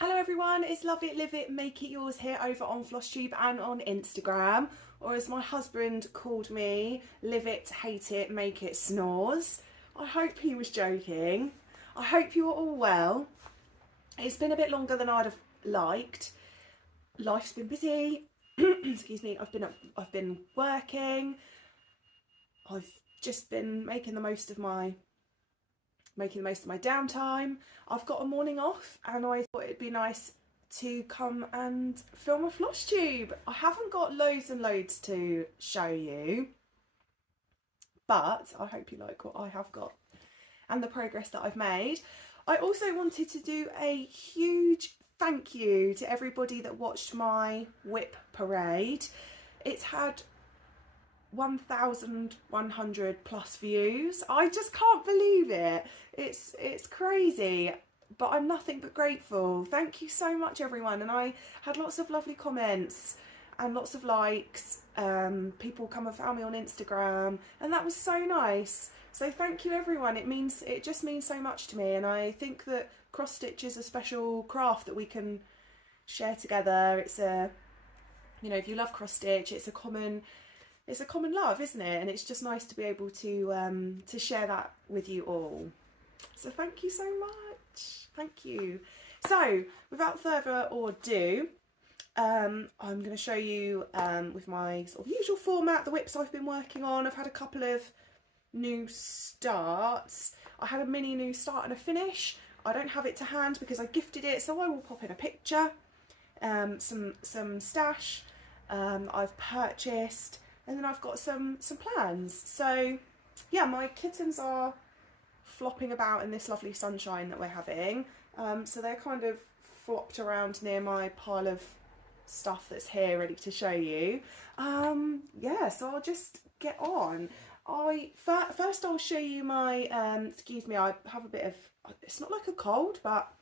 Hello everyone, it's Love It, Live It, Make It Yours here over on Flosstube and on Instagram, or as my husband called me, live it, hate it, make it, snores. I hope he was joking. I hope you are all well. It's been a bit longer than I'd have liked. Life's been busy. Excuse me. I've been working. I've just been making the most of my downtime. I've got a morning off and I thought it'd be nice to come and film a Flosstube. I haven't got loads and loads to show you, but I hope you like what I have got and the progress that I've made. I also wanted to do a huge thank you to everybody that watched my whip parade. It's had 1,100 plus views. I just can't believe it. It's crazy, but I'm nothing but grateful. Thank you so much everyone, and I had lots of lovely comments and lots of likes. People come and found me on Instagram and that was so nice. So thank you everyone. It just means so much to me, and I think that cross stitch is a special craft that we can share together. It's a, you know, if you love cross stitch, it's a common love, isn't it? And it's just nice to be able to share that with you all. So thank you so much. Thank you. So without further ado, I'm going to show you with my sort of usual format the whips I've been working on. I've had a couple of new starts. I had a mini new start and a finish. I don't have it to hand because I gifted it, so I will pop in a picture. Some stash I've purchased. And then I've got some plans. So yeah, my kittens are flopping about in this lovely sunshine that we're having. So they're kind of flopped around near my pile of stuff that's here ready to show you. Yeah, so I'll just get on. First I'll show you my, excuse me, I have a bit of, it's not like a cold, but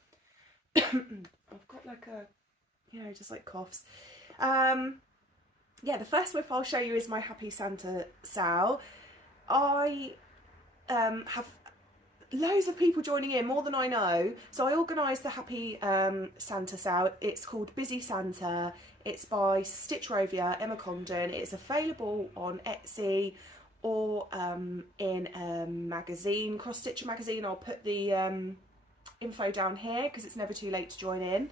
I've got like a, you know, just like coughs. Yeah, the first whip I'll show you is my Happy Santa Sal. I have loads of people joining in, more than I know. So I organised the Happy Santa Sal. It's called Busy Santa. It's by Stitchrovia, Emma Condon. It's available on Etsy or in a magazine, Cross Stitcher magazine. I'll put the info down here because it's never too late to join in.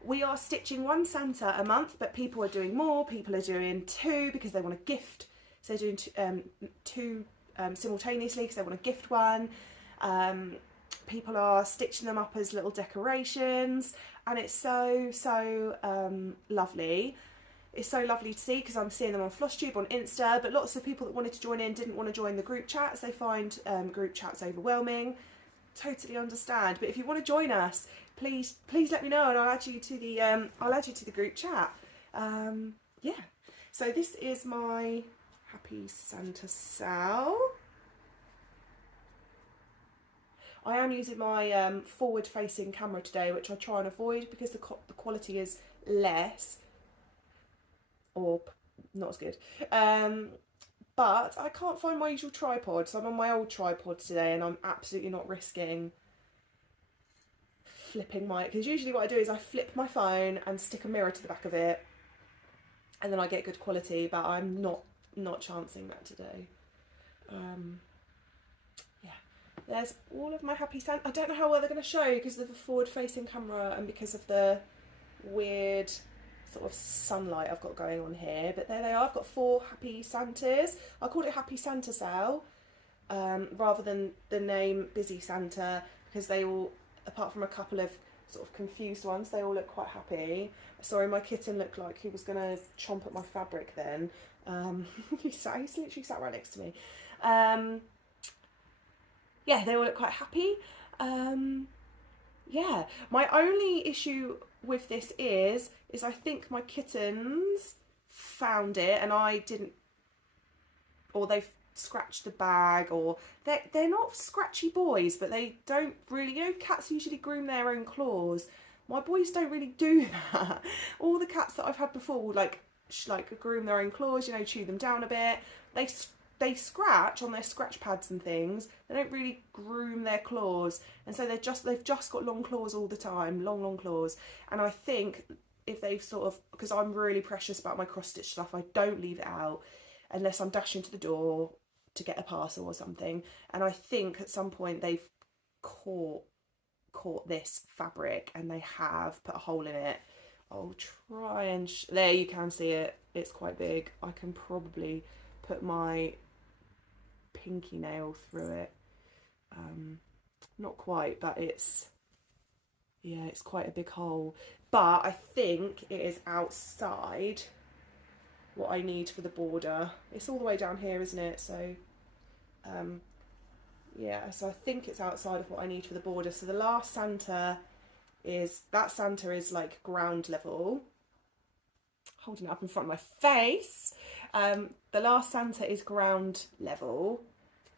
We are stitching one Santa a month, but people are doing more. People are doing two because they want to gift. So they're doing two simultaneously because they want to gift one. People are stitching them up as little decorations, and it's so lovely. It's so lovely to see because I'm seeing them on Flosstube, on Insta, but lots of people that wanted to join in didn't want to join the group chats. They find group chats overwhelming. Totally understand, but if you want to join us, please let me know and I'll add you to the group chat. Yeah, so this is my Happy Santa Sal. I am using my forward facing camera today, which I try and avoid because the quality is less, or not as good. But I can't find my usual tripod, so I'm on my old tripod today and I'm absolutely not risking flipping because usually what I do is I flip my phone and stick a mirror to the back of it and then I get good quality, but I'm not chancing that today. Yeah, there's all of my Happy Santa. I don't know how well they're going to show because of the forward facing camera and because of the weird sort of sunlight I've got going on here, but there they are. I've got 4 Happy Santas. I called it Happy Santa Sal rather than the name Busy Santa because they all, apart from a couple of sort of confused ones, they all look quite happy. Sorry, my kitten looked like he was going to chomp at my fabric then. He's literally sat right next to me. Yeah, they all look quite happy. Yeah, my only issue with this is I think my kittens found it and I didn't, or they've scratched the bag, or they're not scratchy boys, but they don't really, you know, cats usually groom their own claws. My boys don't really do that. All the cats that I've had before will like groom their own claws, you know, chew them down a bit. they scratch on their scratch pads and things. They don't really groom their claws, and so they've just got long claws all the time, long claws. And I think if they've sort of, because I'm really precious about my cross stitch stuff, I don't leave it out unless I'm dashing to the door to get a parcel or something. And I think at some point they've caught this fabric and they have put a hole in it. I'll try and there, you can see it, it's quite big. I can probably put my pinky nail through it. Not quite, but it's, yeah, it's quite a big hole. But I think it is outside what I need for the border. It's all the way down here, isn't it? So yeah, so I think it's outside of what I need for the border. So the last Santa is, that Santa is like ground level. Holding it up in front of my face. The last Santa is ground level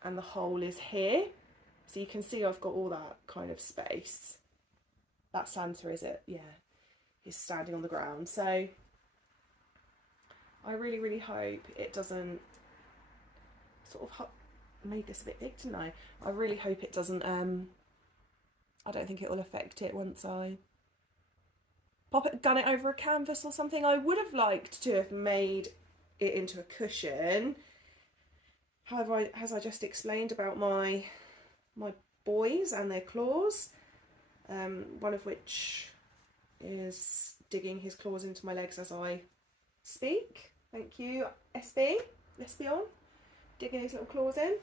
and the hole is here. So you can see I've got all that kind of space. That Santa is it, yeah, he's standing on the ground. So I really hope it doesn't sort of made this a bit big, didn't I? I really hope it doesn't, I don't think it will affect it once I done it over a canvas or something. I would have liked to have made it into a cushion. However, as I just explained about my boys and their claws, one of which is digging his claws into my legs as I speak. Thank you, SB. Let's be on. Digging his little claws in.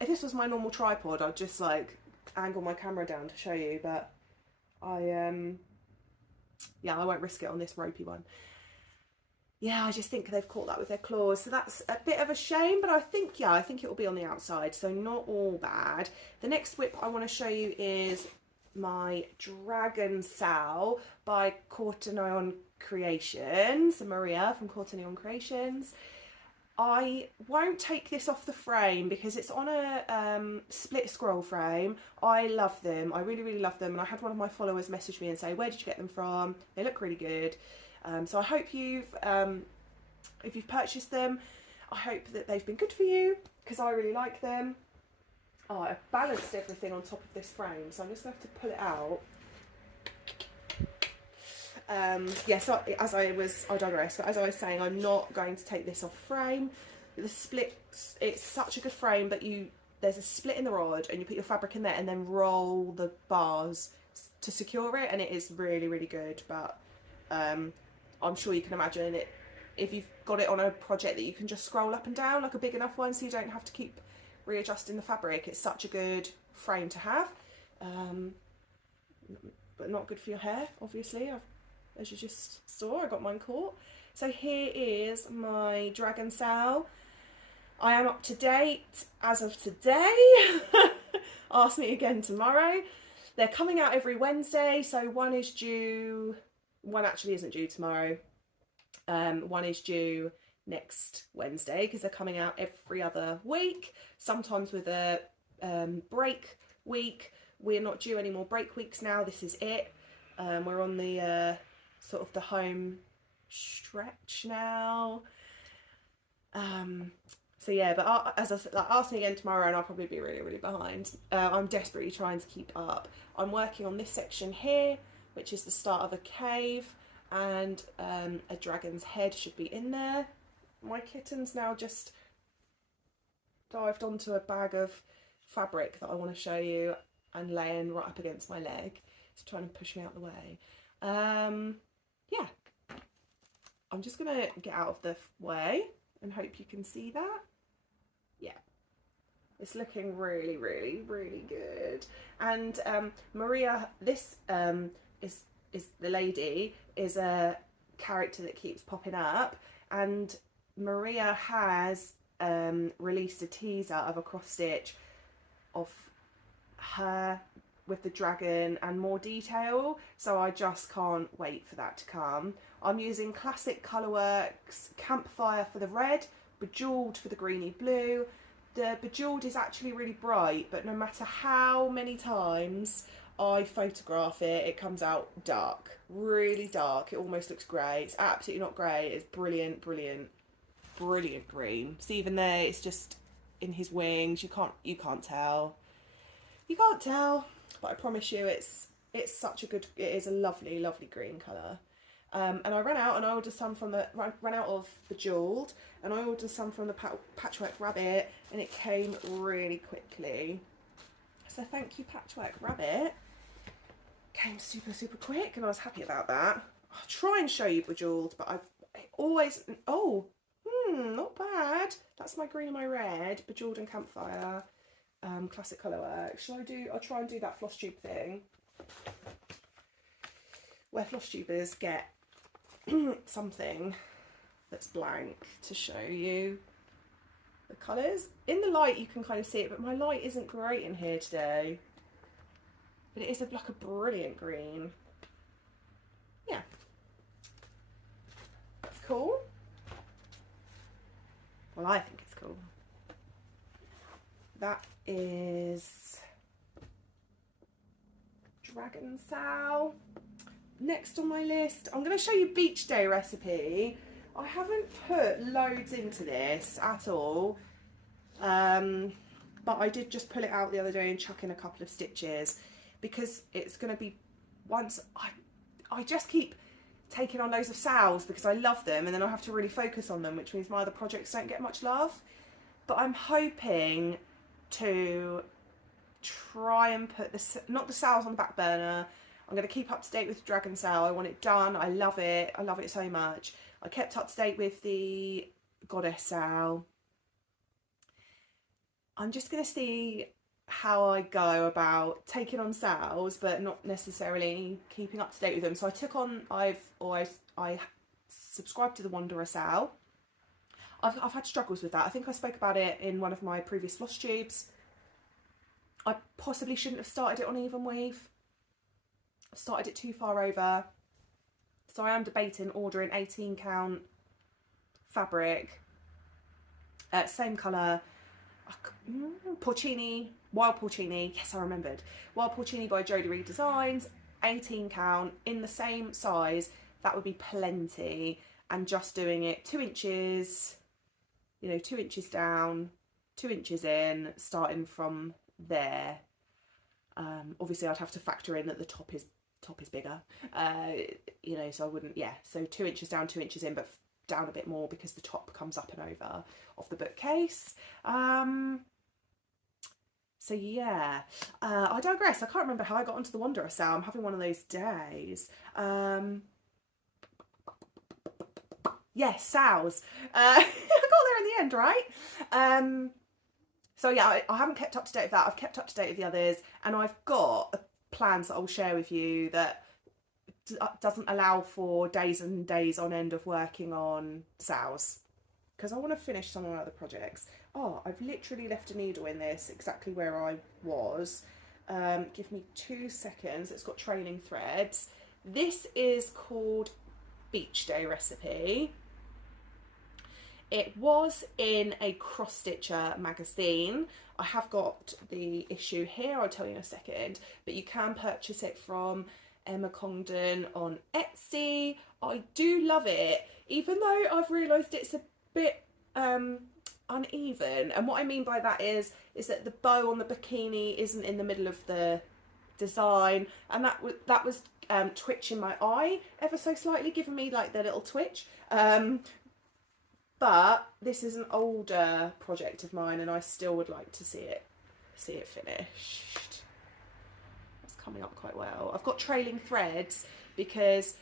If this was my normal tripod, I'd just like angle my camera down to show you, but yeah, I won't risk it on this ropey one. Yeah, I just think they've caught that with their claws, so that's a bit of a shame, but I think, yeah, I think it will be on the outside, so not all bad. The next whip I want to show you is my Dragon Sow by Quaternion Creations, Maria from Quaternion Creations. I won't take this off the frame because it's on a split scroll frame. I love them. I really love them. And I had one of my followers message me and say, where did you get them from? They look really good. So I hope you've, if you've purchased them, I hope that they've been good for you because I really like them. Oh, I've balanced everything on top of this frame, so I'm just going to have to pull it out. Yeah, so I digress, but as I was saying, I'm not going to take this off frame. The split, it's such a good frame, but there's a split in the rod and you put your fabric in there and then roll the bars to secure it, and it is really good. But I'm sure you can imagine it, if you've got it on a project that you can just scroll up and down, like a big enough one, so you don't have to keep readjusting the fabric. It's such a good frame to have, but not good for your hair, obviously. As you just saw, I got mine caught. So here is my Dragon Sow. I am up to date as of today. Ask me again tomorrow. They're coming out every Wednesday, so one is due, one actually isn't due tomorrow. One is due next Wednesday because they're coming out every other week, sometimes with a break week. We're not due any more break weeks now. This is it. We're on the sort of the home stretch now. So yeah, but as I said, like, ask me again tomorrow and I'll probably be really behind. I'm desperately trying to keep up. I'm working on this section here, which is the start of a cave, and a dragon's head should be in there. My kitten's now just dived onto a bag of fabric that I want to show you and laying right up against my leg. It's trying to push me out the way. Yeah, I'm just gonna get out of the way and hope you can see that. Yeah, it's looking really good. And Maria, this is the lady, is a character that keeps popping up, and Maria has released a teaser of a cross stitch of her with the dragon and more detail, so I just can't wait for that to come. I'm using classic Colourworks Campfire for the red, Bejeweled for the greeny blue. The Bejeweled is actually really bright, but no matter how many times I photograph it, it comes out dark, really dark. It almost looks grey. It's absolutely not grey. It's brilliant. brilliant green. See, even there, it's just in his wings. You can't tell. You can't tell, but I promise you, it's such a good. It is a lovely, lovely green colour. And I ran out, and I ordered some from the ran out of the Jeweled, and I ordered some from the Patchwork Rabbit, and it came really quickly. So thank you, Patchwork Rabbit. Came super, super quick, and I was happy about that. I'll try and show you Bejeweled, but I always, not bad. That's my green and my red, Bejeweled and Campfire, classic colour work. I'll try and do that Flosstube thing, where Flosstubers get something that's blank to show you the colours. In the light you can kind of see it, but my light isn't great in here today. But it is like a brilliant green. Yeah. That's cool. Well, I think it's cool. That is Dragon Sow. Next on my list, I'm going to show you Beach Day recipe. I haven't put loads into this at all, but I did just pull it out the other day and chuck in a couple of stitches, because it's going to be, once I just keep taking on loads of sows because I love them, and then I have to really focus on them, which means my other projects don't get much love. But I'm hoping to try and put not the sows on the back burner. I'm going to keep up to date with Dragon Sow. I want it done. I love it. I love it so much. I kept up to date with the Goddess Sow. I'm just going to see how I go about taking on sows, but not necessarily keeping up to date with them. So I took on, I subscribed to the Wanderer Sow. I've had struggles with that. I think I spoke about it in one of my previous floss tubes. I possibly shouldn't have started it on even weave. I've started it too far over. So I am debating ordering 18 count fabric, same colour, Porcini, Wild Porcini, yes I remembered, Wild Porcini by Jodyri Designs, 18 count, in the same size. That would be plenty, and just doing it 2 inches, you know, 2 inches down, 2 inches in, starting from there. Obviously I'd have to factor in that the top is bigger, you know, so I wouldn't, yeah, so 2 inches down, 2 inches in, but down a bit more because the top comes up and over off the bookcase. So yeah, I digress. I can't remember how I got onto the Wanderer Sow. I'm having one of those days. Yes, sows. I got there in the end, right? So yeah, I haven't kept up to date with that. I've kept up to date with the others, and I've got plans that I'll share with you that doesn't allow for days and days on end of working on sows, because I want to finish some of my other projects. Oh, I've literally left a needle in this exactly where I was. Give me 2 seconds. It's got trailing threads. This is called Beach Day recipe. It was in a Cross Stitcher magazine. I have got the issue here, I'll tell you in a second, but you can purchase it from Emma Congdon on Etsy. I do love it, even though I've realised it's a bit uneven. And what I mean by that is that the bow on the bikini isn't in the middle of the design, and that was twitching my eye ever so slightly, giving me like the little twitch. But this is an older project of mine, and I still would like to see it finished. That's coming up quite well. I've got trailing threads because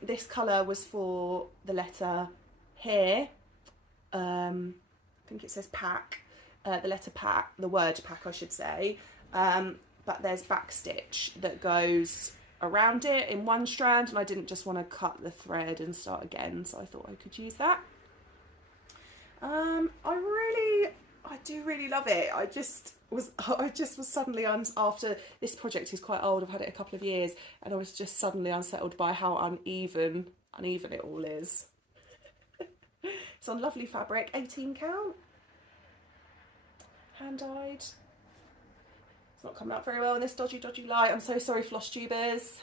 this colour was for the letter here. I think it says pack, the letter pack, the word pack I should say. But there's back stitch that goes around it in one strand, and I didn't just want to cut the thread and start again, so I thought I could use that. I do really love it. I just was suddenly, after this project is quite old, I've had it a couple of years, and I was just suddenly unsettled by how uneven it all is. It's on lovely fabric, 18 count, hand dyed. It's not coming out very well in this dodgy light. I'm so sorry, floss tubers,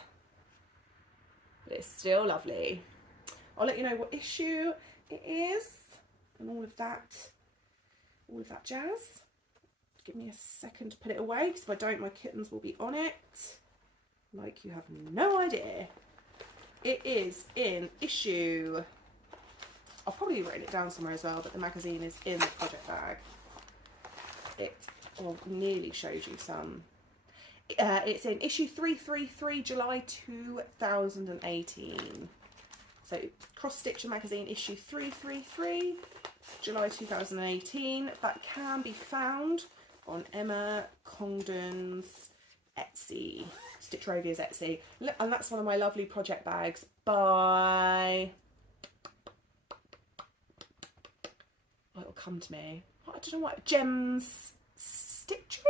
but it's still lovely. I'll let you know what issue it is. and all of that jazz. Give me a second to put it away, because if I don't, my kittens will be on it like you have no idea. It is in issue, I've probably written it down somewhere as well, but the magazine is in the project bag. It nearly shows you some. It's in issue 333, July 2018. So Cross Stitcher magazine, issue 333, July 2018. That can be found on Emma Congdon's Etsy, Stitchrovia's Etsy. And that's one of my lovely project bags by, it'll come to me, I don't know what, Jems Stitchery?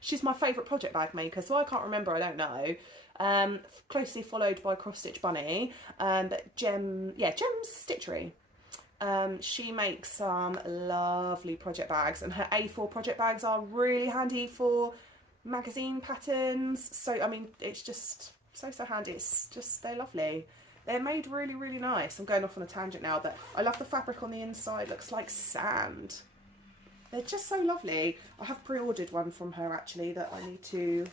She's my favourite project bag maker, so I can't remember, I don't know. Closely followed by Cross Stitch Bunny, but Jems Stitchery. She makes some lovely project bags, and her A4 project bags are really handy for magazine patterns. So I mean, it's just so handy. It's just, they're lovely. They're made really, really nice. I'm going off on a tangent now, but I love the fabric on the inside. Looks like sand. They're just so lovely. I have pre-ordered one from her actually that I need to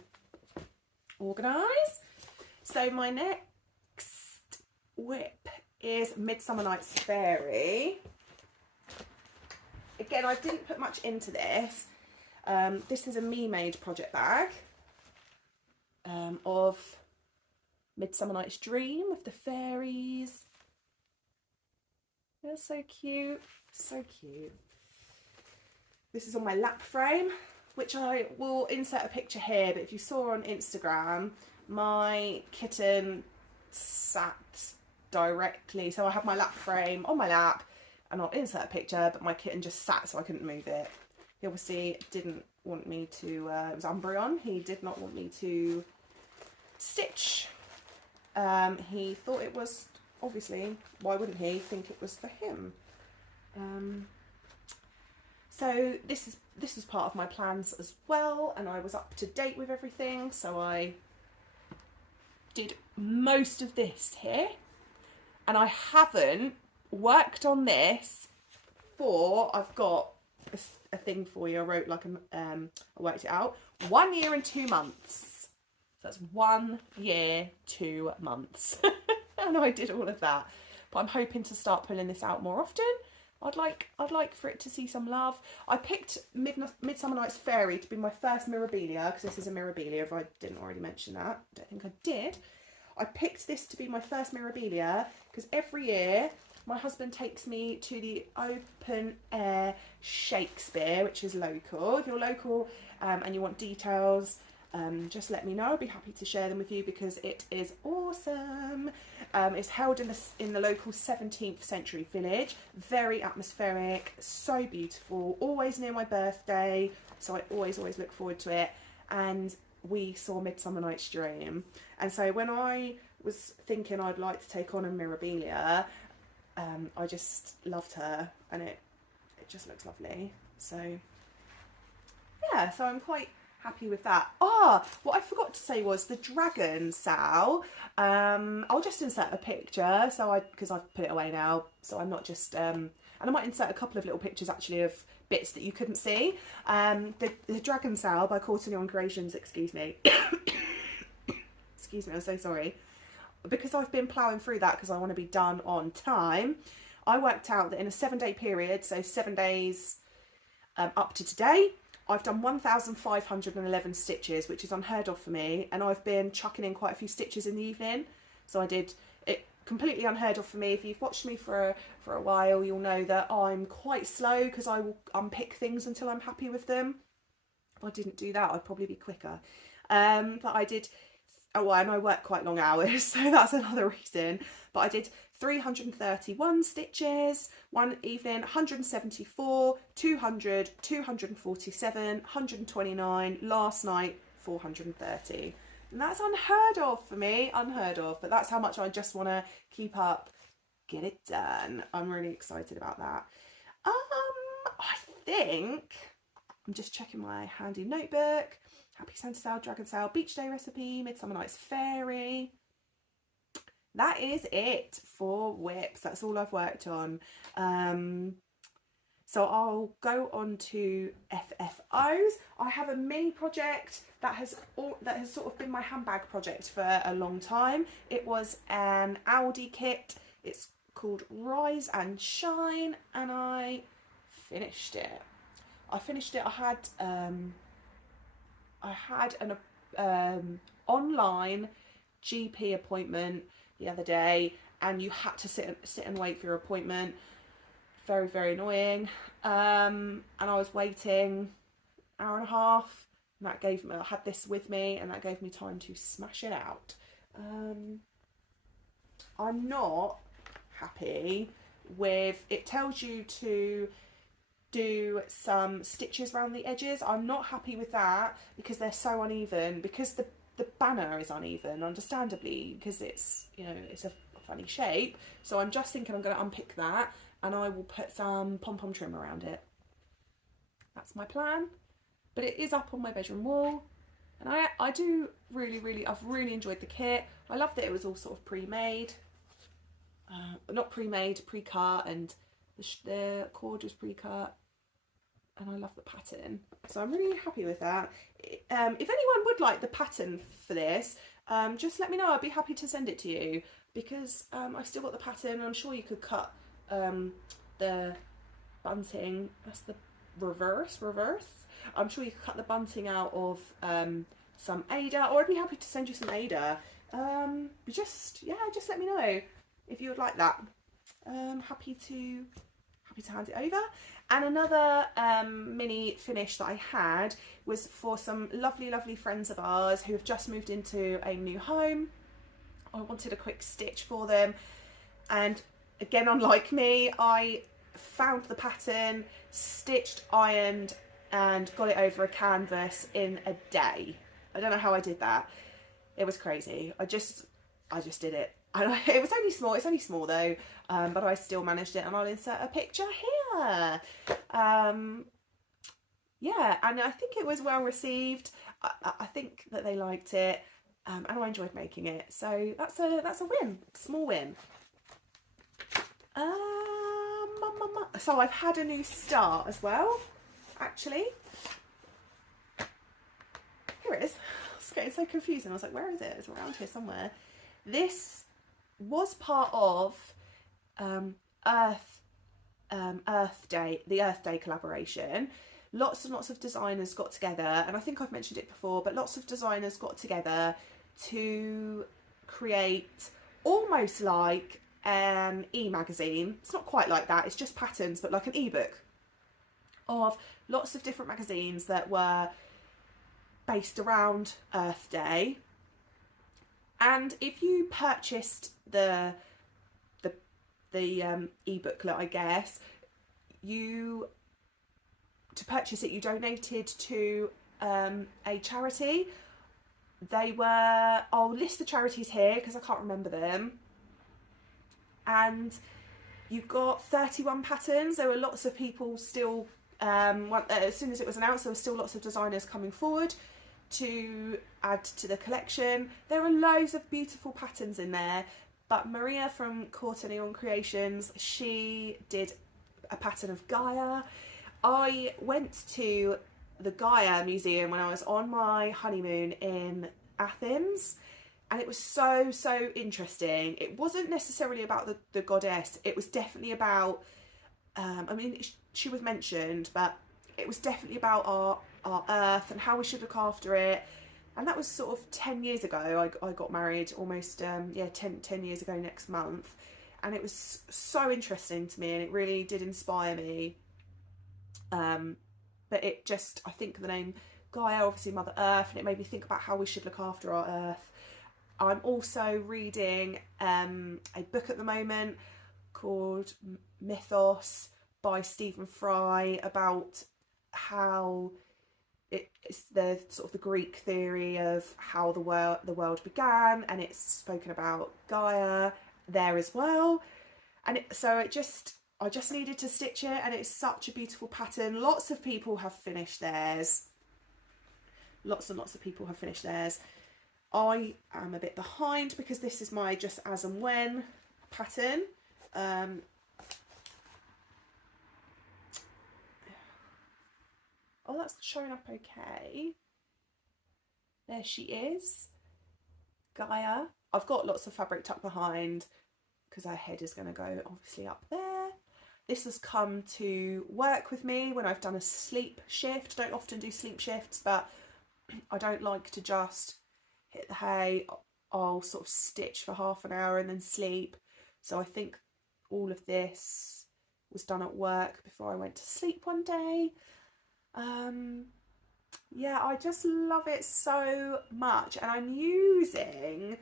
organise. So my next whip is Midsummer Night's Fairy. Again, I didn't put much into this. This is a me-made project bag of Midsummer Night's Dream with the fairies. They're so cute, so cute. This is on my lap frame, which I will insert a picture here, but if you saw on Instagram, my kitten sat directly, so I have my lap frame on my lap, and I'll insert a picture, but my kitten just sat so I couldn't move it. He obviously didn't want me to, it was Umbreon, he did not want me to stitch. He thought it was, obviously, why wouldn't he think it was for him? So this is part of my plans as well, and I was up to date with everything, so I did most of this here, and I haven't worked on this for, I've got a thing for you, I wrote like I worked it out, 1 year and 2 months. So that's 1 year, 2 months. And I did all of that, but I'm hoping to start pulling this out more often. I'd like for it to see some love. I picked Midsummer Night's Fairy to be my first Mirabilia, because this is a Mirabilia, if I didn't already mention that. I don't think I did. I picked this to be my first Mirabilia because every year my husband takes me to the open air Shakespeare, which is local. If you're local and you want details, just let me know. I'll be happy to share them with you because it is awesome. It's held in the local 17th century village. Very atmospheric, so beautiful. Always near my birthday, so I always look forward to it. And we saw Midsummer Night's Dream, and so when I was thinking I'd like to take on a Mirabilia, I just loved her, and it just looks lovely. So yeah, so I'm quite happy with that. What I forgot to say was the dragon sow. I'll just insert a picture, because I've put it away now, so I'm not just and I might insert a couple of little pictures actually of bits that you couldn't see. The dragon sow by Quaternion Creations, excuse me. Excuse me, I'm so sorry. Because I've been ploughing through that because I want to be done on time, I worked out that in a 7-day period, so 7 days up to today, I've done 1,511 stitches, which is unheard of for me, and I've been chucking in quite a few stitches in the evening. So I did it, completely unheard of for me. If you've watched me for a while, you'll know that I'm quite slow because I will unpick things until I'm happy with them. If I didn't do that, I'd probably be quicker. But I did, and I work quite long hours, so that's another reason. But I did 331 stitches one evening, 174, 200, 247, 129, last night 430. And that's unheard of for me, unheard of, but that's how much I just want to keep up, get it done. I'm really excited about that. I think, I'm just checking my handy notebook. Happy Santa Sale, Dragon Sale, Beach Day Recipe, Midsummer Night's Fairy. That is it for whips. That's all I've worked on. So I'll go on to FFOs. I have a mini project that has sort of been my handbag project for a long time. It was an Aldi kit. It's called Rise and Shine, and I finished it. I had an online GP appointment the other day, and you had to sit and wait for your appointment. Very, very annoying. And I was waiting an hour and a half, and that gave me, I had this with me, and that gave me time to smash it out. I'm not happy with, it tells you to do some stitches around the edges. I'm not happy with that because they're so uneven, because the banner is uneven, understandably, because it's, you know, it's a funny shape. So I'm just thinking I'm going to unpick that, and I will put some pom-pom trim around it. That's my plan. But it is up on my bedroom wall, and I've really enjoyed the kit. I love that it was all sort of pre-made. Not pre-made, pre-cut, and the cord was pre-cut. And I love the pattern. So I'm really happy with that. If anyone would like the pattern for this, just let me know. I'd be happy to send it to you, because I've still got the pattern. I'm sure you could cut the bunting. That's the reverse. I'm sure you could cut the bunting out of some Ada, or I'd be happy to send you some Ada. Just let me know if you would like that. Happy to hand it over. And another mini finish that I had was for some lovely friends of ours who have just moved into a new home. I wanted a quick stitch for them, and again, unlike me, I found the pattern, stitched, ironed, and got it over a canvas in a day. I don't know how I did that. It was crazy. I just did it. And it was only small. It's only small though, but I still managed it, and I'll insert a picture here. Yeah, and I think it was well received. I think that they liked it, and I enjoyed making it. So that's a win, small win. So I've had a new start as well, actually. Here it is. It's getting so confusing. I was like, where is it? It's around here somewhere. This was part of Earth Day, the Earth Day collaboration. Lots and lots of designers got together, and I think I've mentioned it before, but lots of designers got together to create almost like an e-magazine. It's not quite like that, it's just patterns, but like an ebook of lots of different magazines that were based around Earth Day. And if you purchased the e-booklet, I guess, to purchase it, you donated to a charity. I'll list the charities here because I can't remember them. And you got 31 patterns. There were lots of people still, as soon as it was announced, there were still lots of designers coming forward to add to the collection. There are loads of beautiful patterns in there, but Maria from Quaternion Creations, she did a pattern of Gaia. I went to the Gaia Museum when I was on my honeymoon in Athens, and it was so interesting. It wasn't necessarily about the goddess, it was definitely about, I mean, she was mentioned, but it was definitely about our earth and how we should look after it. And that was sort of 10 years ago. I got married almost 10 years ago next month, and it was so interesting to me, and it really did inspire me. But it just, I think the name Gaia, obviously Mother Earth, and it made me think about how we should look after our earth. I'm also reading a book at the moment called Mythos by Stephen Fry, about how it's the sort of the Greek theory of how the world began, and it's spoken about Gaia there as well. And I just needed to stitch it, and it's such a beautiful pattern. Lots of people have finished theirs. Lots and lots of people have finished theirs. I am a bit behind because this is my just as and when pattern. Oh, that's showing up okay. There she is, Gaia. I've got lots of fabric tucked behind because her head is going to go obviously up there. This has come to work with me when I've done a sleep shift. I don't often do sleep shifts, but I don't like to just hit the hay. I'll sort of stitch for half an hour and then sleep. So I think all of this was done at work before I went to sleep one day. Yeah, I just love it so much, and I'm using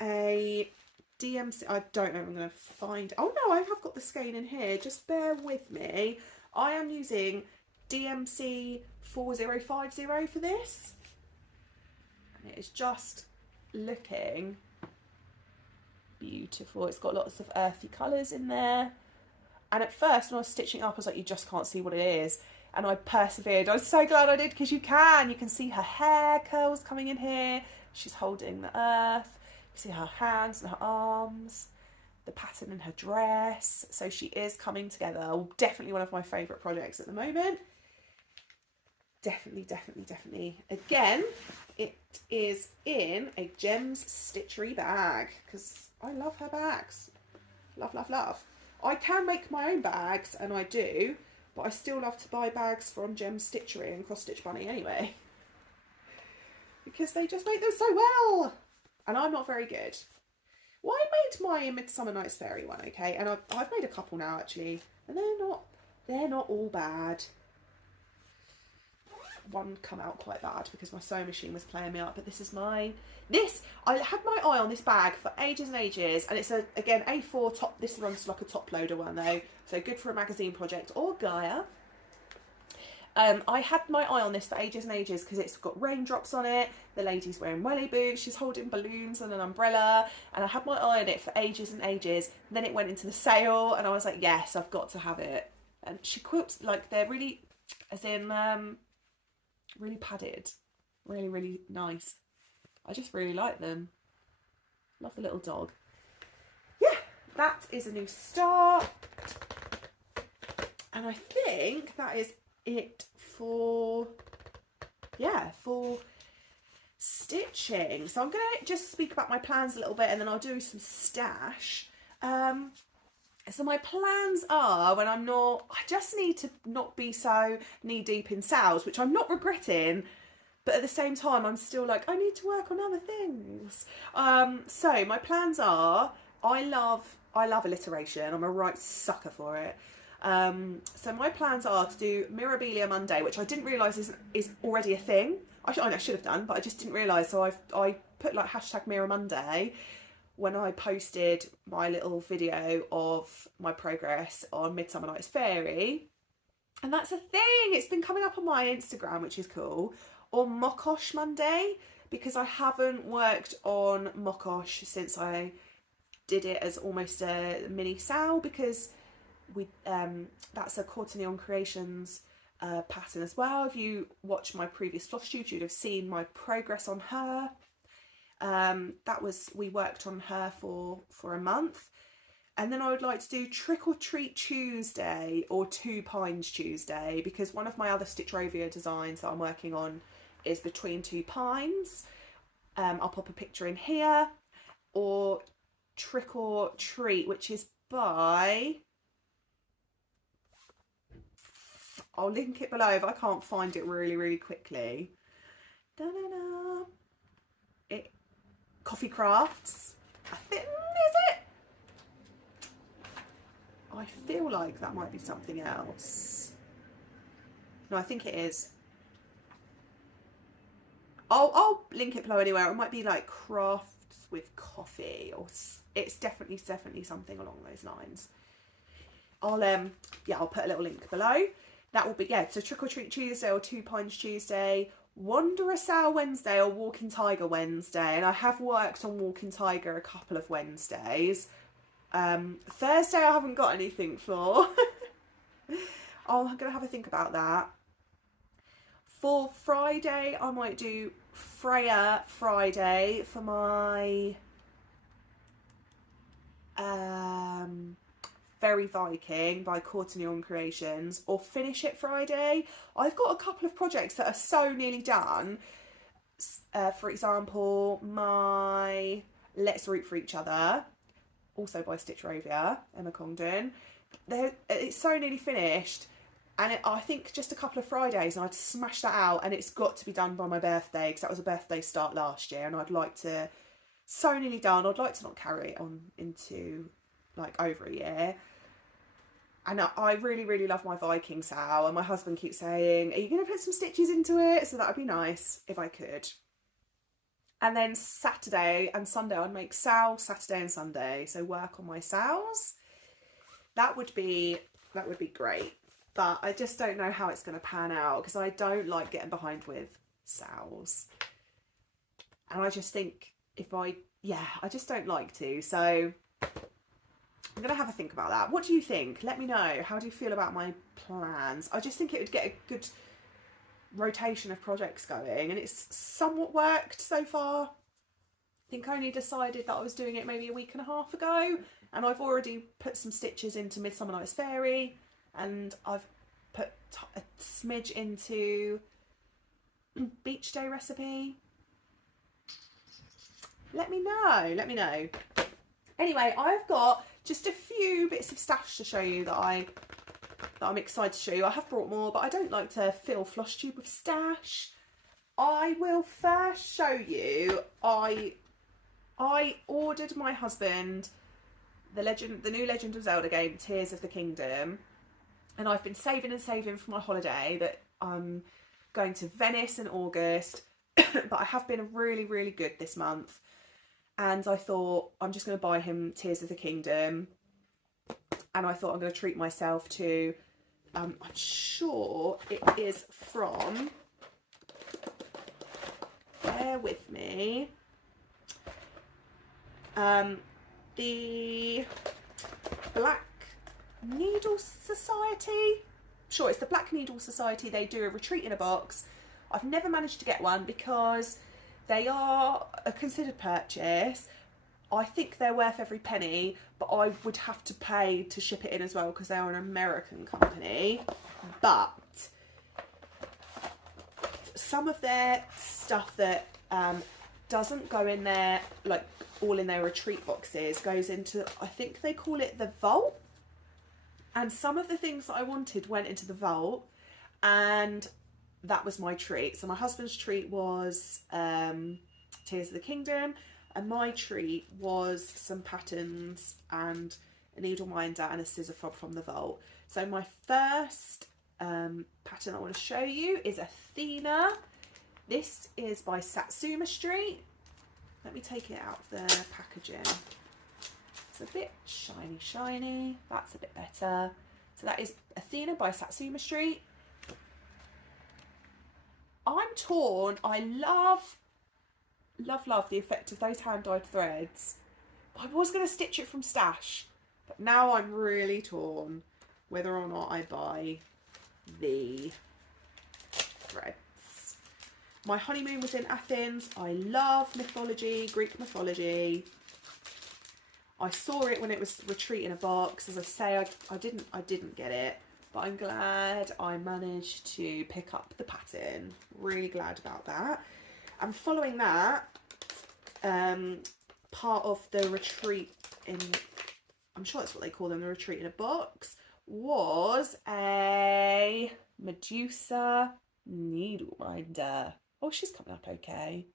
a DMC. I don't know if I'm going to find. Oh no, I have got the skein in here. Just bear with me. I am using DMC 4050 for this, and it is just looking beautiful. It's got lots of earthy colours in there, and at first when I was stitching up I was like, you just can't see what it is, and I persevered. I was so glad I did, because you can see her hair curls coming in here. She's holding the earth. You see her hands and her arms, the pattern in her dress. So she is coming together. Definitely one of my favourite projects at the moment. Definitely. Again, it is in a Jems Stitchery bag, because I love her bags. Love. I can make my own bags, and I do, but I still love to buy bags from Jems Stitchery and Cross Stitch Bunny anyway, because they just make them so well, and I'm not very good. Well, I made my Midsummer Night's Fairy one, okay, and I've made a couple now actually, and they're not all bad. One come out quite bad because my sewing machine was playing me up, but this is mine. I had my eye on this bag for ages and ages, and it's again A4 top. This runs like a top loader one though, so good for a magazine project or Gaia. I had my eye on this for ages and ages because it's got raindrops on it. The lady's wearing welly boots. She's holding balloons and an umbrella, and I had my eye on it for ages and ages. And then it went into the sale, and I was like, yes, I've got to have it. And she quilts like they're really, as in really padded, really nice. I just really like them. Love the little dog. Yeah, that is a new start, and I think that is it for stitching. So I'm gonna just speak about my plans a little bit, and then I'll do some stash. So my plans are, when I just need to not be so knee deep in sales, which I'm not regretting, but at the same time I'm still like, I need to work on other things. So my plans are, I love alliteration. I'm a right sucker for it. So my plans are to do Mirabilia Monday, which I didn't realise is already a thing. I should have done, but I just didn't realise. So I put like hashtag Mirror Monday when I posted my little video of my progress on Midsummer Night's Fairy. And that's a thing. It's been coming up on my Instagram, which is cool. Or Mokosh Monday, because I haven't worked on Mokosh since I did it as almost a mini sal, because that's a Quaternion Creations pattern as well. If you watch my previous Flosstube, you'd have seen my progress on her. We worked on her for a month, and then I would like to do Trick or Treat Tuesday or Two Pines Tuesday, because one of my other Stitchrovia designs that I'm working on is Between Two Pines. I'll pop a picture in here. Or Trick or Treat, which is by, I'll link it below if I can't find it really quickly. Da-da-da. Coffee Crafts, I think, is it? I feel like that might be something else. No, I think it is. I'll link it below anywhere. It might be like Crafts with Coffee, or it's definitely something along those lines. I'll put a little link below. That will be, so Trick or Treat Tuesday or Two Pines Tuesday, Wanderer Sow Wednesday or Walking Tiger Wednesday. And I have worked on Walking Tiger a couple of Wednesdays. Thursday I haven't got anything for. I'm going to have a think about that. For Friday, I might do Freya Friday for my Very Viking by Quaternion Creations, or Finish It Friday. I've got a couple of projects that are so nearly done. For example, my Let's Root for Each Other, also by Stitchrovia, Emma Congdon. It's so nearly finished, and I think just a couple of Fridays and I'd smash that out, and it's got to be done by my birthday, because that was a birthday start last year, and I'd like to, so nearly done, I'd like to not carry it on into like over a year. And I really, really love my Viking sow, and my husband keeps saying, are you going to put some stitches into it? So that would be nice if I could. And then Saturday and Sunday I'd make sow Saturday and Sunday, so work on my sows. That would be great, but I just don't know how it's going to pan out, because I don't like getting behind with sows, and I just think I just don't like to. So I'm going to have a think about that. What do you think? Let me know. How do you feel about my plans? I just think it would get a good rotation of projects going, and it's somewhat worked so far. I think I only decided that I was doing it maybe a week and a half ago, and I've already put some stitches into Midsummer Night's Fairy, and I've put a smidge into Beach Day Recipe. Let me know. Anyway, I've got just a few bits of stash to show you that I'm excited to show you. I have brought more, but I don't like to fill Flosstube with stash. I will first show you, I ordered my husband the new Legend of Zelda game, Tears of the Kingdom, and I've been saving and saving for my holiday that I'm going to Venice in August, but I have been really, really good this month, and I thought I'm just going to buy him Tears of the Kingdom, and I thought I'm going to treat myself to, I'm sure it is from, bear with me, the Black Needle Society. Sure, it's the Black Needle Society. They do a retreat in a box. I've never managed to get one because they are a considered purchase. I think they're worth every penny, but I would have to pay to ship it in as well because they're an American company. But some of their stuff that doesn't go in there, like all in their retreat boxes, goes into, I think they call it the vault. And some of the things that I wanted went into the vault, and that was my treat. So my husband's treat was Tears of the Kingdom, and my treat was some patterns and a needle minder and a scissor fob from the vault. So my first pattern I want to show you is Athena. This is by Satsuma Street. Let me take it out of the packaging. It's a bit shiny. That's a bit better. So that is Athena by Satsuma Street. I'm torn. I love the effect of those hand-dyed threads. I was going to stitch it from stash, but now I'm really torn whether or not I buy the threads. My honeymoon was in Athens. I love mythology, Greek mythology. I saw it when it was retreat in a box. As I say, I didn't get it, but I'm glad I managed to pick up the pattern. Really glad about that. And following that, part of the retreat in, I'm sure that's what they call them, the retreat in a box, was a Medusa needle minder. Oh, she's coming up okay.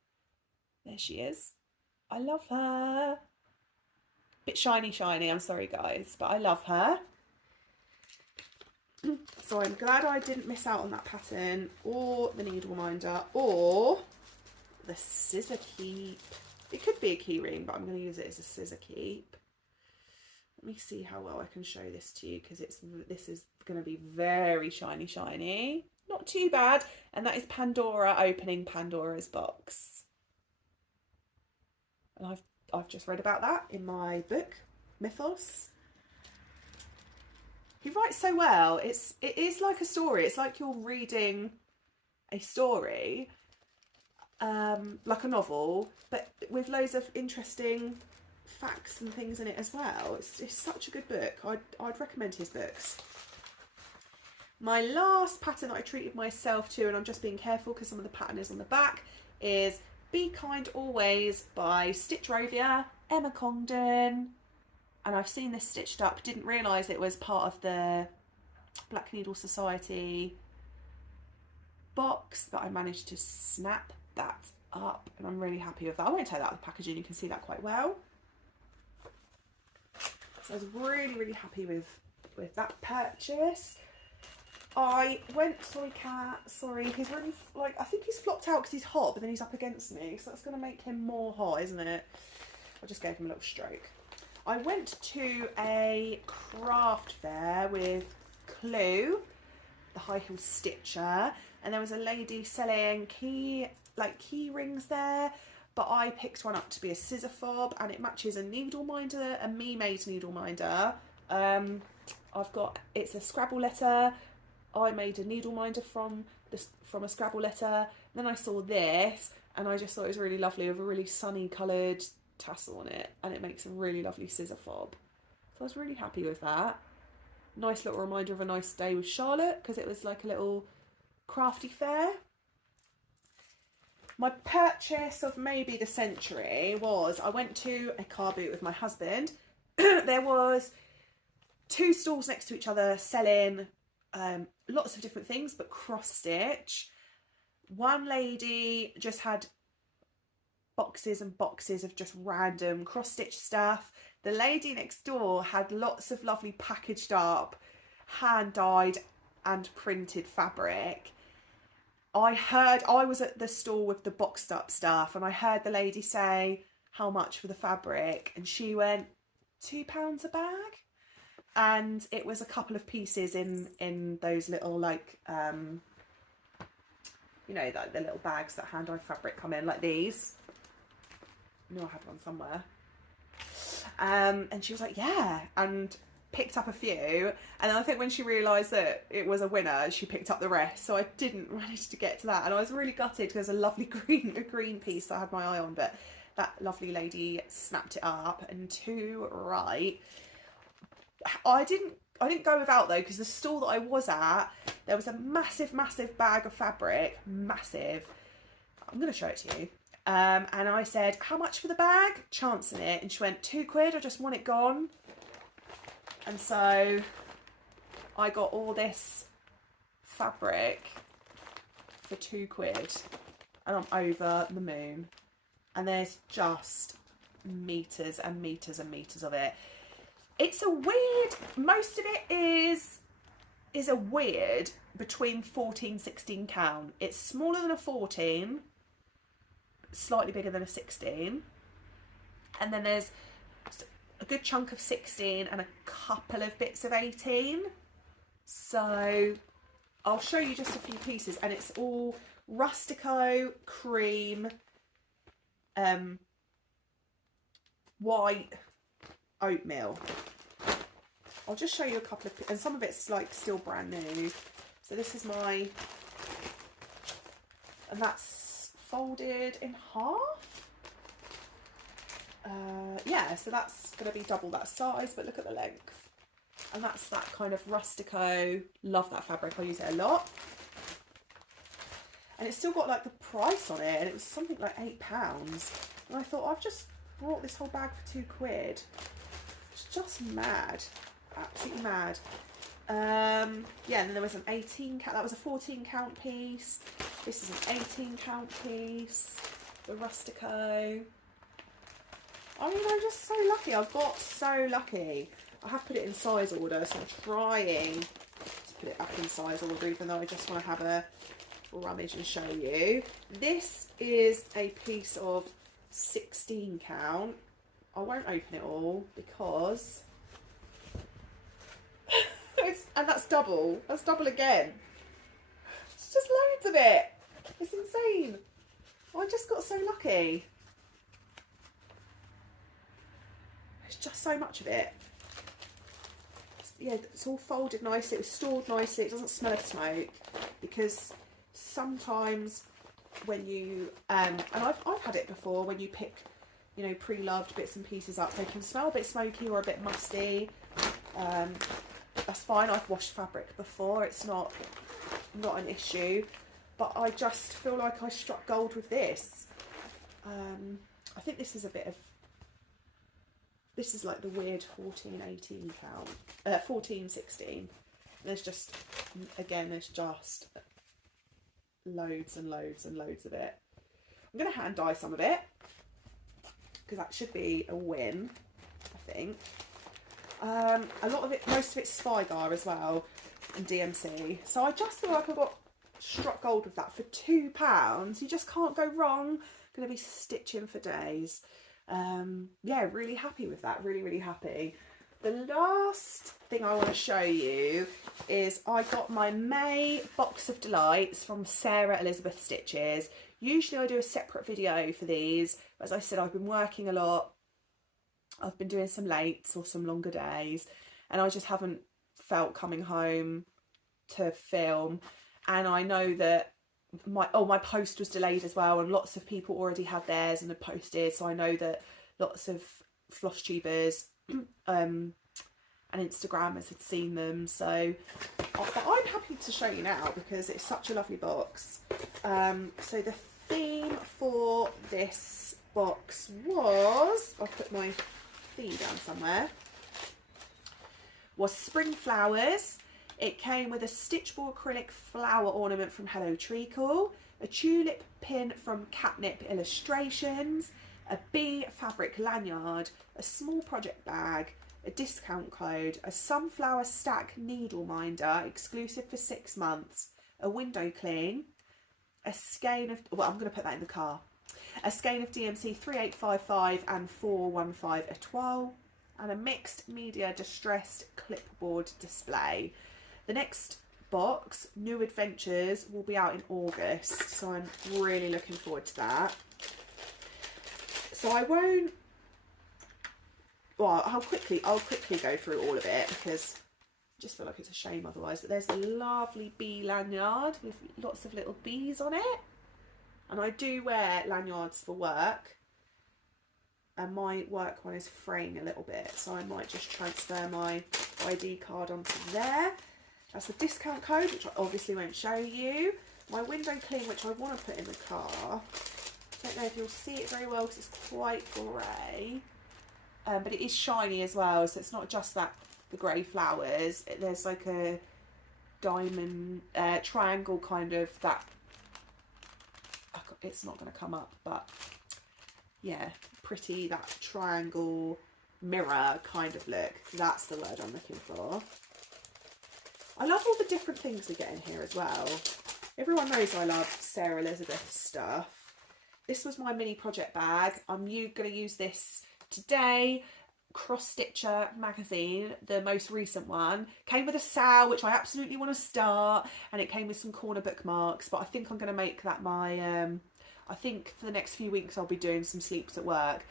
There she is. I love her. Bit shiny, I'm sorry guys, but I love her. So I'm glad I didn't miss out on that pattern, or the needle minder, or the scissor keep. It could be a key ring, but I'm going to use it as a scissor keep. Let me see how well I can show this to you, because this is going to be very shiny. Not too bad. And that is Pandora opening Pandora's box. And I've just read about that in my book, Mythos. He writes so well. It is like a story. It's like you're reading a story, like a novel, but with loads of interesting facts and things in it as well. It's such a good book. I'd recommend his books. My last pattern that I treated myself to, and I'm just being careful because some of the pattern is on the back, is Be Kind Always by Stitchrovia, Emma Congdon. And I've seen this stitched up, didn't realise it was part of the Black Needle Society box, but I managed to snap that up and I'm really happy with that. I won't take that out of the packaging, you can see that quite well. So I was really happy with that purchase. I went, sorry cat, sorry, he's really, like, I think he's flopped out because he's hot, but then he's up against me, so that's going to make him more hot, isn't it? I just gave him a little stroke. I went to a craft fair with Clue, the high heel stitcher, and there was a lady selling key rings there, but I picked one up to be a scissor fob, and it matches a needle minder, a me-made needle minder. It's a Scrabble letter. I made a needle minder from a Scrabble letter. Then I saw this and I just thought it was really lovely with a really sunny coloured tassel on it, and it makes a really lovely scissor fob. So I was really happy with that. Nice little reminder of a nice day with Charlotte because it was like a little crafty fair. My purchase of maybe the century was I went to a car boot with my husband. There was 2 stalls next to each other selling lots of different things, but cross stitch. One lady just had boxes and boxes of just random cross stitch stuff. The lady next door had lots of lovely packaged up, hand dyed and printed fabric. I was at the stall with the boxed up stuff, and I heard the lady say how much for the fabric, and she went £2 a bag. And it was a couple of pieces in those little, like, you know, the little bags that hand dyed fabric come in, like these. I knew I had one somewhere. And she was like, yeah, and picked up a few. And then I think when she realised that it was a winner, she picked up the rest. So I didn't manage to get to that. And I was really gutted because there's a lovely green piece that I had my eye on, but that lovely lady snapped it up, and too right. I didn't go without though, because the stall that I was at, there was a massive bag of fabric, massive. I'm going to show it to you. And I said, how much for the bag? Chancing it. And she went, £2, I just want it gone. And so I got all this fabric for £2 and I'm over the moon. And there's just meters and meters and meters of it. It's a weird, most of it is a weird between 14, 16 count. It's smaller than a 14, slightly bigger than a 16. And then there's a good chunk of 16 and a couple of bits of 18. So I'll show you just a few pieces, and it's all rustico, cream, white, oatmeal. I'll just show you a couple of, and some of it's like still brand new. So this is my, and that's folded in half. Yeah, so that's going to be double that size, but look at the length. And that's that kind of rustico. Love that fabric, I use it a lot. And it's still got like the price on it, and it was something like £8. And I thought, I've just bought this whole bag for £2. It's just mad, absolutely mad. Yeah, and then there was an 18 count, that was a 14 count piece. This is an 18 count piece, the rustico. I mean, I'm just so lucky. I've got so lucky. I have put it in size order, so I'm trying to put it back in size order, even though I just want to have a rummage and show you. This is a piece of 16 count. I won't open it all because and that's double. That's double again. It's just loads of it. It's insane. I just got so lucky. There's just so much of it. Yeah, it's all folded nicely. It was stored nicely. It doesn't smell of smoke, because sometimes when you and I've had it before, when you pick you know, pre-loved bits and pieces up. They can smell a bit smoky or a bit musty. That's fine. I've washed fabric before. It's not an issue. But I just feel like I struck gold with this. I think this is a bit of, this is like the weird 14-18 count, 14-16. There's just, again, there's just loads and loads and loads of it. I'm going to hand dye some of it because that should be a win, I think. A lot of it, most of it's Spygar as well, and DMC. So I just feel like I got struck gold with that for £2. You just can't go wrong. Going to be stitching for days. Yeah, really happy with that. Really, really happy. The last thing I want to show you is I got my May Box of Delights from Sarah Elizabeth Stitches. Usually I do a separate video for these. As I said, I've been working a lot. I've been doing some lates or some longer days, and I just haven't felt coming home to film. And I know that my post was delayed as well, and lots of people already had theirs and had posted, so I know that lots of Flosstubers and Instagrammers had seen them. So but I'm happy to show you now because it's such a lovely box. So the theme for this box was, I'll put my theme down somewhere, was spring flowers. It came with a stitchable acrylic flower ornament from Hello Treacle, a tulip pin from Catnip Illustrations, a bee fabric lanyard, a small project bag, a discount code, a sunflower stack needle minder exclusive for 6 months, a window cling, a skein of, well, I'm going to put that in the car, a skein of DMC 3855 and 415 Etoile, and a mixed media distressed clipboard display. The next box, New Adventures, will be out in August, so I'm really looking forward to that. So I won't, well, I'll quickly go through all of it because I just feel like it's a shame otherwise. But there's a lovely bee lanyard with lots of little bees on it, and I do wear lanyards for work, and my work one is fraying a little bit, so I might just transfer my ID card onto there. That's the discount code, which I obviously won't show you. My window cling, which I want to put in the car. I don't know if you'll see it very well because it's quite grey. But it is shiny as well, so it's not just that the grey flowers. There's like a diamond, triangle kind of that. It's not going to come up, but yeah, pretty, that triangle mirror kind of look. That's the word I'm looking for. I love all the different things we get in here as well. Everyone knows I love Sarah Elizabeth stuff. This was my mini project bag. I'm going to use this today. Cross Stitcher magazine, the most recent one, came with a sale, which I absolutely want to start, and it came with some corner bookmarks, but I think I'm going to make that my, I think for the next few weeks I'll be doing some sleeps at work.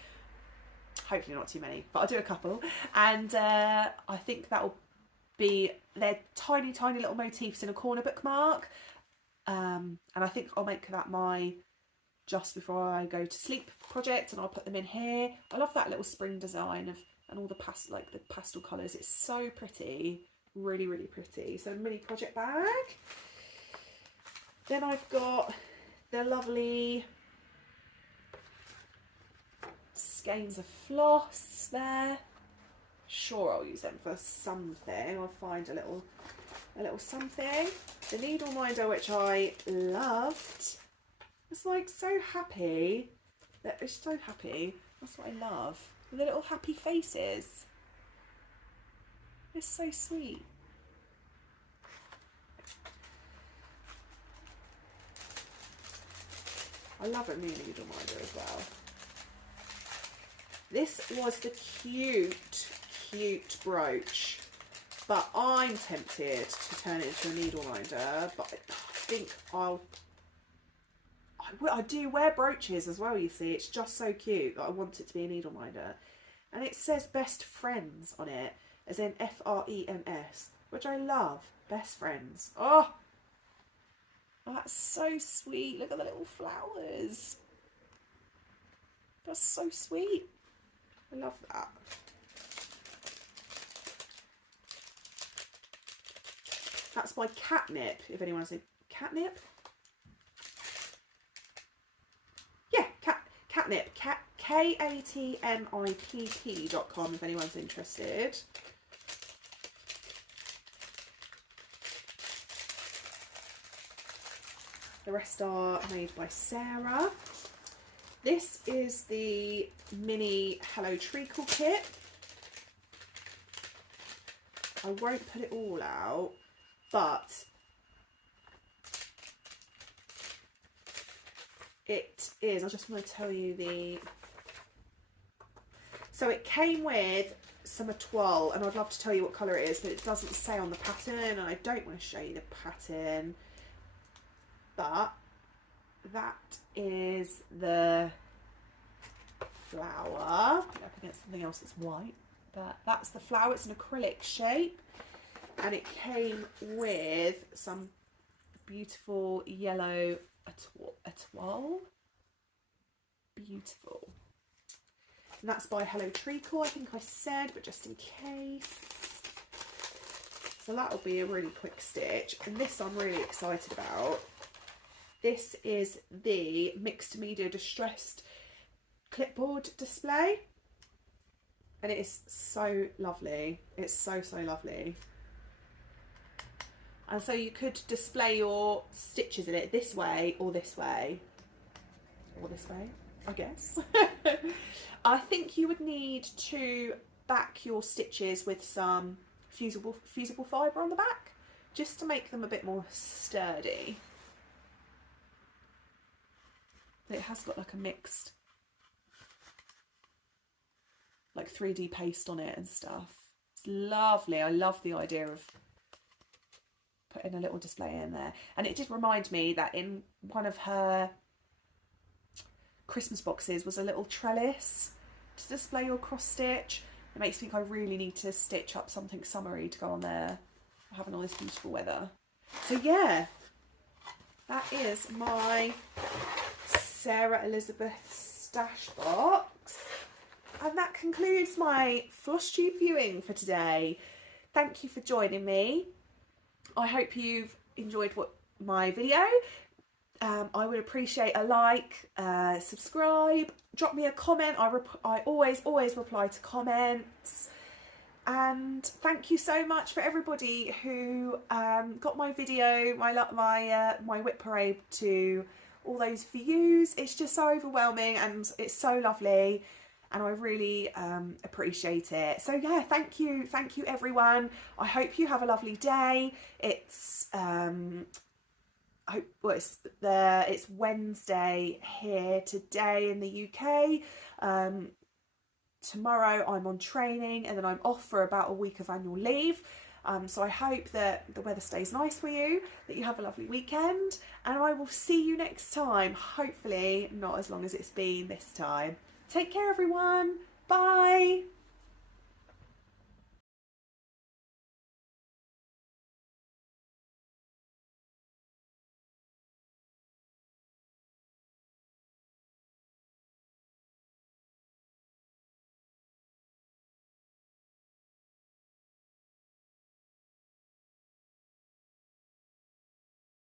Hopefully not too many, but I'll do a couple. And I think that'll be, they're tiny, tiny little motifs in a corner bookmark. And I think I'll make that my just before I go to sleep project, and I'll put them in here. I love that little spring design of, and all the like the pastel colours. It's so pretty, really, really pretty. So mini project bag. Then I've got the lovely skeins of floss there. Sure, I'll use them for something. I'll find a little something. The needle minder, which I loved. It's like so happy. It's so happy. That's what I love. The little happy faces. It's so sweet. I love a new needle minder as well. This was the cute brooch, but I'm tempted to turn it into a needle minder, but I think I do wear brooches as well, you see. It's just so cute that I want it to be a needle minder. And it says best friends on it, as in F-R-E-N-S, which I love. Best friends. Oh, that's so sweet. Look at the little flowers. That's so sweet. I love that. That's by Catnip, if anyone's in Catnip. Yeah, Catnip, KATNIPP.com if anyone's interested. The rest are made by Sarah. This is the mini Hello Treacle kit. I won't put it all out, but it is, I just want to tell you so it came with some toile, and I'd love to tell you what colour it is, but it doesn't say on the pattern, and I don't want to show you the pattern, but that is the flower. Put it up against something else that's white, but that's the flower. It's an acrylic shape, and it came with some beautiful yellow toile. Beautiful. And that's by Hello Treacle, I think I said, but just in case. So that'll be a really quick stitch. And this I'm really excited about. This is the Mixed Media Distressed clipboard display. And it is so lovely. It's so, so lovely. And so you could display your stitches in it this way or this way. Or this way, I guess. I think you would need to back your stitches with some fusible fibre on the back, just to make them a bit more sturdy. It has got like a mixed, like 3D paste on it and stuff. It's lovely. I love the idea of putting a little display in there. And it did remind me that in one of her Christmas boxes was a little trellis to display your cross stitch. It makes me think I really need to stitch up something summery to go on there, having all this beautiful weather. So yeah, that is my Sarah Elizabeth stash box, and that concludes my Flosstube viewing for today. Thank you for joining me. I hope you've enjoyed my video. I would appreciate a like, subscribe, drop me a comment. I always reply to comments. And thank you so much for everybody who got my video, my whip parade to all those views. It's just so overwhelming and it's so lovely, and I really appreciate it. So yeah, thank you everyone. I hope you have a lovely day. It's it's Wednesday here today in the UK. Tomorrow I'm on training, and then I'm off for about a week of annual leave. So I hope that the weather stays nice for you, that you have a lovely weekend, and I will see you next time. Hopefully not as long as it's been this time. Take care everyone. Bye.